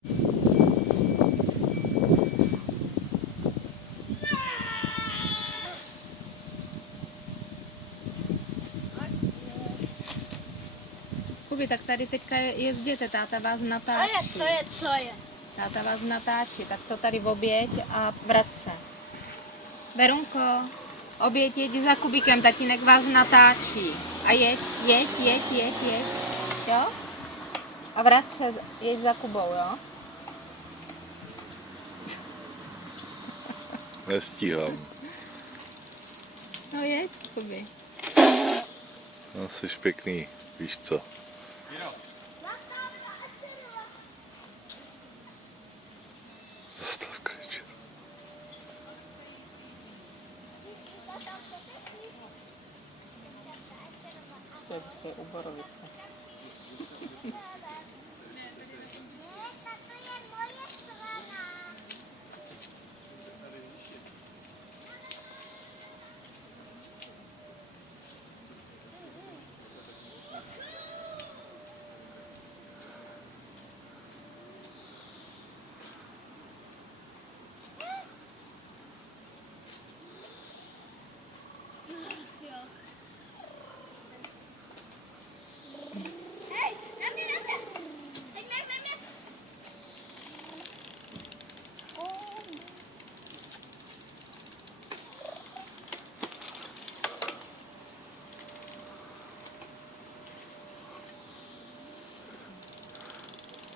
Kubi, tak tady teďka jezděte, táta vás natáčí. Co je? Táta vás natáčí, tak to tady objeď a vrať se. Verunko, objeď, jeď za Kubíkem, tatínek vás natáčí. A jeď. Jo? A vrať se, jeď za Kubou, jo? Nestíhám. No jeď, Kubi. No, jsi pěkný, víš co. Zastavka ještě. To je prostě u Borovice.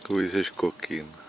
Kubi, jsi kokin.